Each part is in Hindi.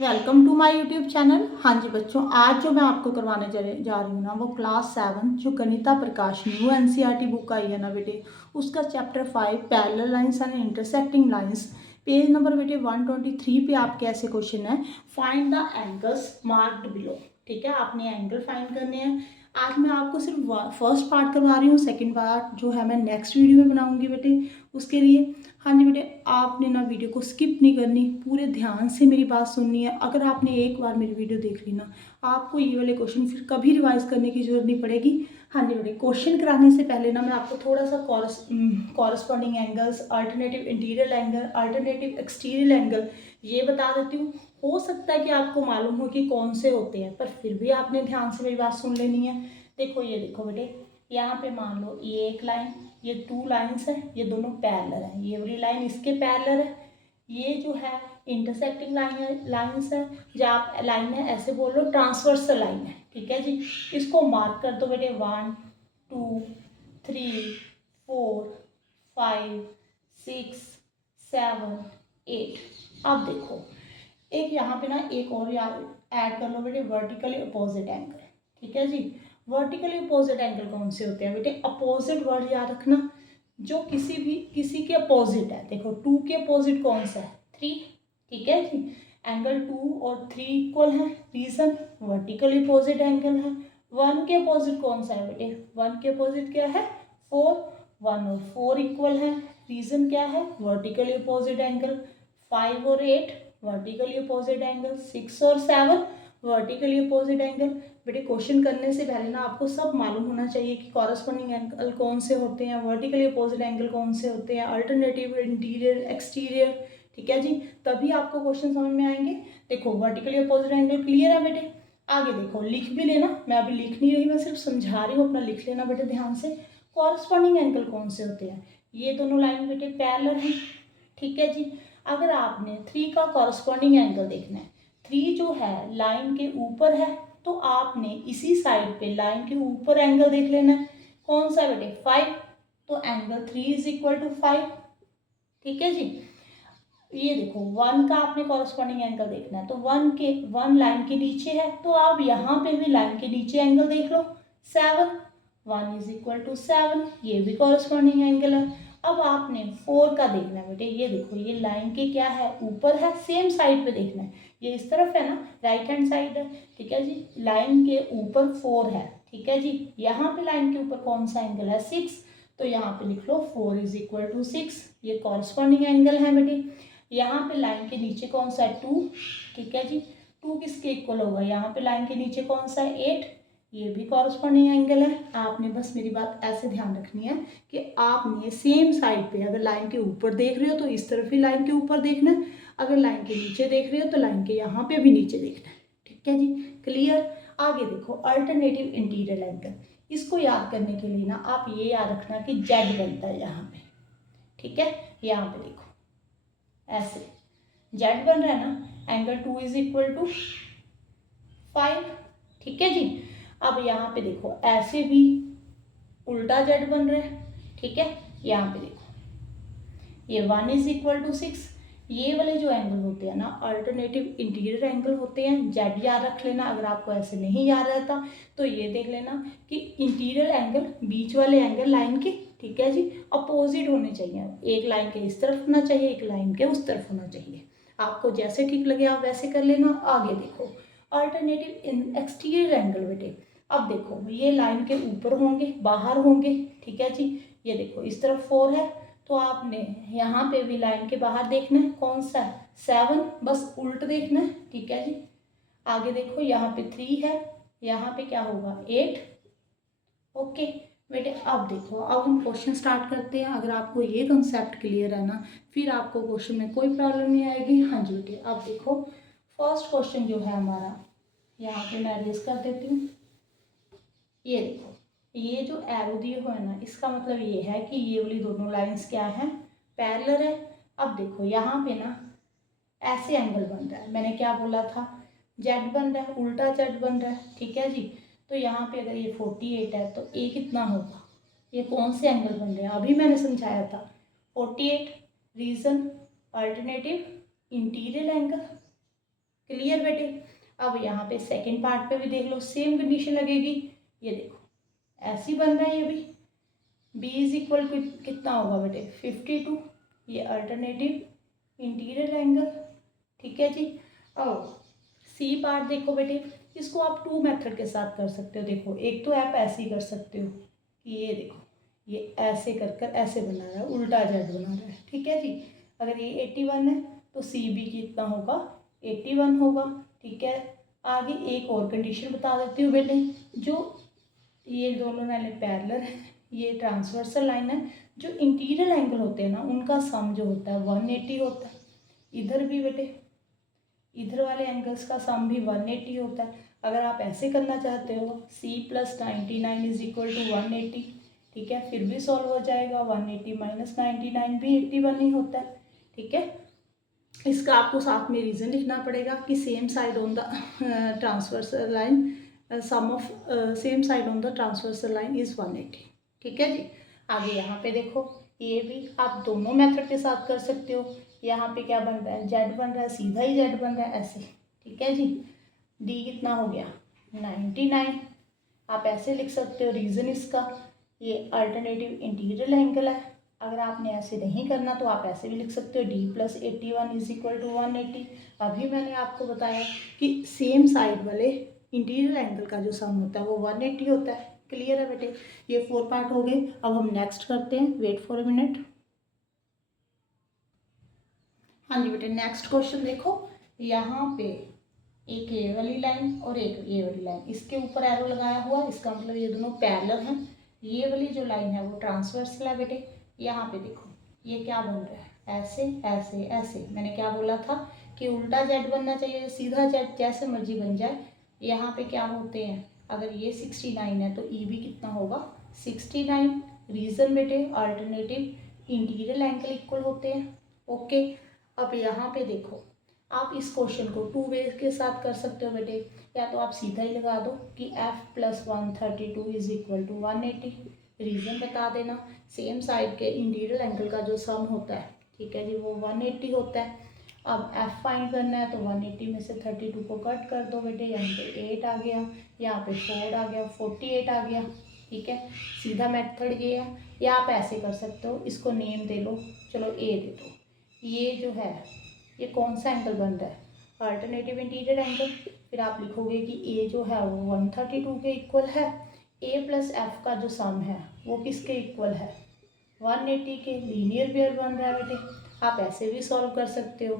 Welcome to my YouTube channel. हाँ जी बच्चों, आज जो मैं आपको करवाने जा रही हूँ ना, वो क्लास 7 जो गणिता प्रकाश न्यू एनसीईआरटी बुक आई है ना बेटे, उसका chapter 5 parallel lines and intersecting lines, page number बेटे 123 पे आपके ऐसे क्वेश्चन है, find the angles marked below. ठीक है, आपने एंगल फाइंड करने हैं। आज मैं आपको सिर्फ फर्स्ट पार्ट करवा रही हूँ, सेकेंड पार्ट जो है मैं नेक्स्ट वीडियो में बनाऊंगी बेटे उसके लिए। हाँ जी बेटे, आपने ना वीडियो को स्किप नहीं करनी, पूरे ध्यान से मेरी बात सुननी है। अगर आपने एक बार मेरी वीडियो देख ली ना, आपको ये वाले क्वेश्चन फिर कभी रिवाइज करने की जरूरत नहीं पड़ेगी। हाँ जी बेटे, क्वेश्चन कराने से पहले ना मैं आपको थोड़ा सा corresponding angles, alternative interior angle, alternative exterior angle ये बता देती हूँ। हो सकता है कि आपको मालूम हो कि कौन से होते हैं, पर फिर भी आपने ध्यान से मेरी बात सुन लेनी है। देखो ये देखो बेटे, यहाँ पे मान लो ये एक लाइन, ये 2 लाइन्स है, ये दोनों पैरेलल है, ये वाली लाइन इसके पैरेलल है। ये जो है इंटरसेक्टिंग लाइन्स है, जो आप लाइन है ऐसे बोल लो ट्रांसवर्सल लाइन है। ठीक है जी, इसको मार्क कर दो बेटे 1 2 3 4 5 6 7 8। अब देखो एक यहाँ पे ना एक और याद ऐड कर लो बेटे, वर्टिकली अपोजिट एंगल। ठीक है जी, वर्टिकली अपोजिट एंगल कौन से होते हैं बेटे? अपोजिट वर्ड याद रखना, जो किसी के अपोजिट है। देखो 2 के अपोजिट कौन सा है? 3। ठीक है जी, एंगल 2 और 3 इक्वल है, रीजन वर्टिकली अपोजिट एंगल है। 1 के अपोजिट कौन सा है बेटे? 1 के अपोजिट क्या है? 4। 1 और 4 इक्वल है, रीजन क्या है? Vertically opposite angle. 5 और 8 वर्टिकली अपोजिट एंगल। 6 और 7 वर्टिकली अपोजिट एंगल। बेटे क्वेश्चन करने से पहले ना आपको सब मालूम होना चाहिए कि कॉरस्पॉन्डिंग एंगल कौन से होते हैं, वर्टिकली अपोजिट एंगल कौन से होते हैं, अल्टरनेटिव, इंटीरियर, एक्सटीरियर। ठीक है जी, तभी आपको क्वेश्चन समझ में आएंगे। देखो वर्टिकली अपोजिट एंगल क्लियर है बेटे? आगे देखो, लिख भी लेना, मैं अभी लिख नहीं रही, मैं सिर्फ समझा रही हूँ, अपना लिख लेना बेटे ध्यान से। कॉरस्पॉन्डिंग एंगल कौन से होते हैं? ये दोनों लाइन बेटे पैरेलल है। ठीक है जी, अगर आपने 3 का कॉरस्पॉन्डिंग एंगल देखना है, 3 जो है लाइन के ऊपर है, तो आपने इसी साइड पे लाइन के ऊपर एंगल देख लेना है। कौन सा बेटे? 5। तो एंगल 3 इज इक्वल टू 5। ठीक है जी, ये देखो 1 का आपने कॉरस्पॉन्डिंग एंगल देखना है, तो 1 लाइन के नीचे है, तो आप यहाँ पे भी लाइन के नीचे एंगल देख लो 7। 1 इज इक्वल टू 7, ये भी कॉरस्पॉन्डिंग एंगल है। अब आपने 4 का देखना है बेटे, ये देखो ये लाइन के क्या है? ऊपर है, सेम साइड पे देखना है, ये इस तरफ है ना, राइट हैंड साइड है। ठीक है जी, लाइन के ऊपर 4 है। ठीक है जी, यहाँ पे लाइन के ऊपर कौन सा एंगल है? 6। तो यहाँ पे लिख लो 4 इज इक्वल टू 6, ये कॉरस्पॉन्डिंग एंगल है बेटे। यहाँ पे लाइन के नीचे कौन सा है? 2। ठीक है जी, 2 किसके इक्वल होगा? यहाँ पे लाइन के नीचे कौन सा है? 8, ये भी कॉरस्पॉन्डिंग एंगल है। आपने बस मेरी बात ऐसे ध्यान रखनी है कि आपने सेम साइड पे, अगर लाइन के ऊपर देख रहे हो तो इस तरफ ही लाइन के ऊपर देखना है, अगर लाइन के नीचे देख रहे हो तो लाइन के यहाँ पे भी नीचे देखना है। ठीक है जी, क्लियर? आगे देखो अल्टरनेटिव इंटीरियर एंगल, इसको याद करने के लिए ना आप ये याद रखना कि जेड बनता है यहाँ पे। ठीक है, यहाँ पे देखो ऐसे जेड बन रहा है ना, एंगल 2 इज इक्वल टू 5। ठीक है जी, अब यहाँ पे देखो ऐसे भी उल्टा जेड बन रहा है। ठीक है, यहाँ पे देखो ये 1 इज इक्वल टू 6। ये वाले जो एंगल होते हैं ना, अल्टरनेटिव इंटीरियर एंगल होते हैं। जेड याद रख लेना, अगर आपको ऐसे नहीं याद रहता तो ये देख लेना कि इंटीरियर एंगल, बीच वाले एंगल लाइन के, ठीक है जी, अपोजिट होने चाहिए। एक लाइन के इस तरफ होना चाहिए, एक लाइन के उस तरफ होना चाहिए। आपको जैसे ठीक लगे आप वैसे कर लेना। आगे देखो अल्टरनेटिव एक्सटीरियर एंगल बेटे, अब देखो ये लाइन के ऊपर होंगे, बाहर होंगे। ठीक है जी, ये देखो इस तरफ 4 है, तो आपने यहाँ पे भी लाइन के बाहर देखना है, कौन सा है? 7, बस उल्ट देखना है। ठीक है जी, आगे देखो यहाँ पे 3 है, यहाँ पे क्या होगा? 8। ओके बेटे, अब देखो, अब हम क्वेश्चन स्टार्ट करते हैं। अगर आपको ये कंसेप्ट क्लियर है ना, फिर आपको क्वेश्चन में कोई प्रॉब्लम नहीं आएगी। हाँ जी बेटे, अब देखो फर्स्ट क्वेश्चन जो है हमारा, यहाँ पे मैं रेस कर देती हूँ। ये देखो ये जो एरो दिए हुए है ना, इसका मतलब ये है कि ये वाली दोनों लाइंस क्या है? पैरेलल है। अब देखो यहाँ पे ना ऐसे एंगल बन रहा है, मैंने क्या बोला था? जेड बन रहा है, उल्टा जेड बन रहा है। ठीक है जी, तो यहाँ पे अगर ये 48 है तो ए कितना होगा? ये कौन से एंगल बन रहे हैं? अभी मैंने समझाया था 48। Reason alternative interior angle clear बेटे। अब यहाँ पे सेकंड पार्ट पे भी देख लो, सेम कंडीशन लगेगी। ये देखो ऐसी बन रहा है ये भी, बी इज इक्वल टू कितना होगा बेटे 52, ये अल्टरनेटिव इंटीरियर एंगल, ठीक है जी। अब सी पार्ट देखो बेटे, इसको आप टू मेथड के साथ कर सकते हो। देखो एक तो आप ऐसे ही कर सकते हो कि ये देखो ये ऐसे कर कर ऐसे बना रहा है, उल्टा जेड बना रहा है, ठीक है जी। अगर ये 81 है तो सी बी कितना होगा 81 होगा, ठीक है। आगे एक और कंडीशन बता देती हूँ बेटे, जो ये दोनों लाइनें पैरेलल है, ये ट्रांसवर्सल लाइन है, जो इंटीरियर एंगल होते हैं ना उनका सम जो होता है 180 होता है। इधर भी बेटे इधर वाले एंगल्स का सम भी 180 होता है। अगर आप ऐसे करना चाहते हो c plus 99 is equal to 180, ठीक है, फिर भी सॉल्व हो जाएगा। 180 माइनस 99 भी 81 ही होता है, ठीक है। इसका आपको साथ में रीज़न लिखना पड़ेगा कि same side on the transversal line sum of same side on the transversal line is 180, ठीक है जी। आगे यहाँ पे देखो, ये भी आप दोनों मेथड के साथ कर सकते हो। यहाँ पे क्या बन रहा है, जेड बन रहा है, सीधा ही जेड बन रहा है ऐसे, ठीक है जी। डी कितना हो गया 99, आप ऐसे लिख सकते हो। रीज़न इसका ये अल्टरनेटिव इंटीरियर एंगल है। अगर आपने ऐसे नहीं करना तो आप ऐसे भी लिख सकते हो, D plus 81 is equal to 180। अभी मैंने आपको बताया कि सेम साइड वाले इंटीरियर एंगल का जो सम होता है वो 180 होता है। क्लियर है बेटे, ये 4 पार्ट हो गए। अब हम नेक्स्ट करते हैं, वेट फॉर अ मिनट। हाँ जी बेटे, नेक्स्ट क्वेश्चन देखो, यहाँ पे एक ये वाली लाइन और एक ये वाली लाइन, इसके ऊपर एरो लगाया हुआ, इसका मतलब ये दोनों पैरेलल हैं। ये वाली जो लाइन है वो ट्रांसवर्सल है बेटे। यहाँ पे देखो ये क्या बन रहा है, ऐसे ऐसे ऐसे। मैंने क्या बोला था कि उल्टा जेड बनना चाहिए, सीधा जेड जैसे मर्जी बन जाए। यहाँ पे क्या होते हैं, अगर ये 69 है तो ई भी कितना होगा 69। रीज़न बेटे अल्टरनेटिव इंटीरियर एंगल इक्वल होते हैं, ओके। अब यहाँ पे देखो, आप इस क्वेश्चन को टू वे के साथ कर सकते हो बेटे। या तो आप सीधा ही लगा दो कि f plus 132 is equal to 180। Reason बता देना, सेम साइड के इंटीरियर एंगल का जो सम होता है, ठीक है जी, वो 180 होता है। अब f फाइंड करना है तो 180 में से 32 को कट कर दो बेटे, यहाँ पे 8 आ गया, यहाँ पे 4 आ गया, 48 आ गया, ठीक है। सीधा मेथड ये है। या आप ऐसे कर सकते हो, इसको नेम दे लो, चलो a दे दो। ये जो है ये कौन सा एंगल बन रहा है, अल्टरनेटिव इंटीरियर एंगल। फिर आप लिखोगे कि ए जो है वो 132 के इक्वल है। ए प्लस एफ का जो सम है वो किसके इक्वल है 180 के। लीनियर पेयर बन रहा है बेटे। आप ऐसे भी सॉल्व कर सकते हो।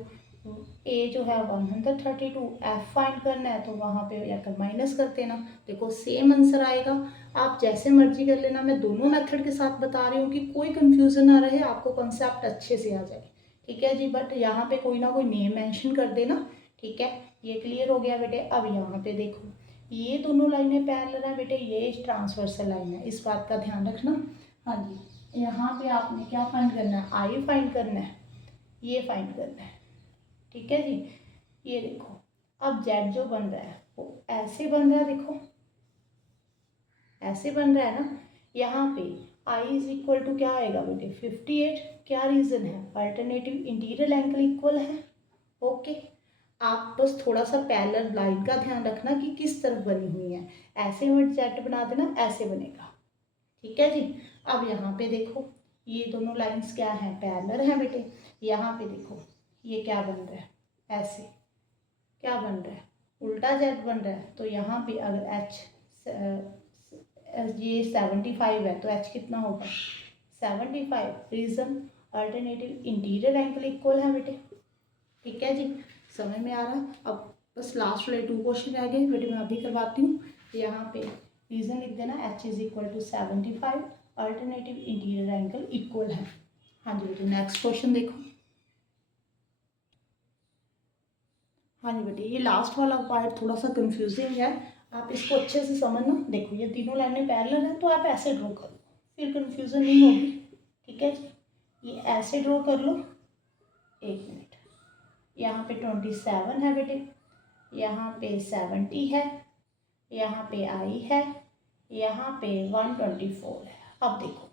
ए जो है 132, एफ फाइंड करना है तो वहाँ पे जाकर माइनस कर देना, देखो सेम आंसर आएगा। आप जैसे मर्जी कर लेना, मैं दोनों मेथड के साथ बता रही हूँ कि कोई कंफ्यूजन ना रहे, आपको कॉन्सेप्ट अच्छे से आ जाए, ठीक है जी। बट यहाँ पे कोई ना कोई नेम मेंशन कर देना, ठीक है। ये क्लियर हो गया बेटे। अब यहाँ पे देखो, ये दोनों लाइनें पैरेलल है बेटे, ये ट्रांसवर्सल लाइन है, इस बात का ध्यान रखना। हाँ जी, यहाँ पे आपने क्या फाइंड करना है, आई फाइंड करना है, ये फाइंड करना है, ठीक है जी। ये देखो, अब जेड जो बन रहा है वो ऐसे बन रहा है, देखो ऐसे बन रहा है ना। यहाँ पे आई इज इक्वल टू क्या आएगा बेटे 58। क्या रीज़न है, अल्टरनेटिव इंटीरियर एंगल इक्वल है, ओके। आप बस थोड़ा सा पैरेलल लाइन का ध्यान रखना कि किस तरफ बनी हुई है, ऐसे मत जेट बना देना, ऐसे बनेगा, ठीक है जी। अब यहाँ पे देखो, ये दोनों लाइंस क्या हैं, पैरेलल हैं बेटे। यहाँ पे देखो ये क्या बन रहा है, ऐसे क्या बन रहा है, उल्टा जेड बन रहा है। तो यहाँ पे अगर एच ये 75 है तो एच कितना होगा 75। Reason alternative interior angle equal है बेटे, ठीक है जी। समझ में आ रहा है। अब बस लास्ट वाले 2 क्वेश्चन रह गए बेटे, मैं अभी करवाती हूँ। यहाँ पे रीज़न लिख देना, H is equal to 75, alternative interior angle equal है। हाँ जी बेटे, नेक्स्ट क्वेश्चन देखो। हाँ जी बेटे, ये लास्ट वाला पार्ट थोड़ा सा कंफ्यूजिंग है, आप इसको अच्छे से समझना। देखो ये तीनों लाइनें पैरेलल हैं तो आप ऐसे ड्रॉ कर लो, फिर कंफ्यूजन नहीं होगी, ठीक है जी। ये ऐसे ड्रॉ कर लो, एक मिनट। यहाँ पे 27 है बेटे, यहाँ पे 70 है, यहाँ पे आई है, यहाँ पे 124 है। अब देखो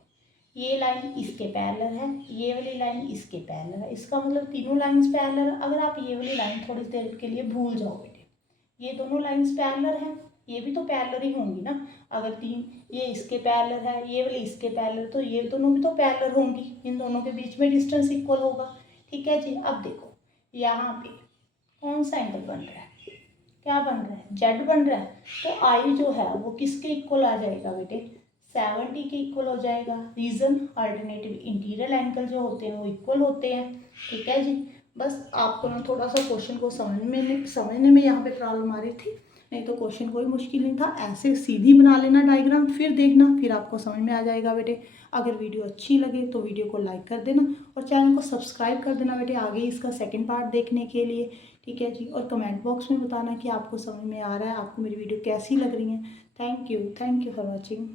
ये लाइन इसके पैरेलल है, ये वाली लाइन इसके पैरेलल है, इसका मतलब तीनों लाइंस पैरेलल है। अगर आप ये वाली लाइन थोड़ी देर के लिए भूल जाओ बेटे, ये दोनों लाइंस पैरेलल हैं, ये भी तो पैरेलल ही होंगी ना। अगर तीन, ये इसके पैरेलल है, ये वाली इसके पैरेलल, तो ये दोनों भी तो पैरेलल होंगी, इन दोनों के बीच में डिस्टेंस इक्वल होगा। ठीक है जी। अब देखो यहाँ पे कौन सा एंगल बन रहा है, क्या बन रहा है, जेड बन रहा है। तो आई जो है वो किसके इक्वल आ जाएगा बेटे, 70 के इक्वल हो जाएगा। रीज़न, अल्टरनेटिव इंटीरियर एंगल जो होते हैं वो इक्वल होते हैं। ठीक है जी। बस आपको ना थोड़ा सा क्वेश्चन को समझने में यहाँ पे प्रॉब्लम आ रही थी, नहीं तो क्वेश्चन कोई मुश्किल नहीं था। ऐसे सीधी बना लेना डायग्राम, फिर देखना, फिर आपको समझ में आ जाएगा बेटे। अगर वीडियो अच्छी लगे तो वीडियो को लाइक कर देना और चैनल को सब्सक्राइब कर देना बेटे, आगे इसका सेकंड पार्ट देखने के लिए। ठीक है जी। और कमेंट बॉक्स में बताना कि आपको समझ में आ रहा है, आपको मेरी वीडियो कैसी लग रही है। Thank you for watching.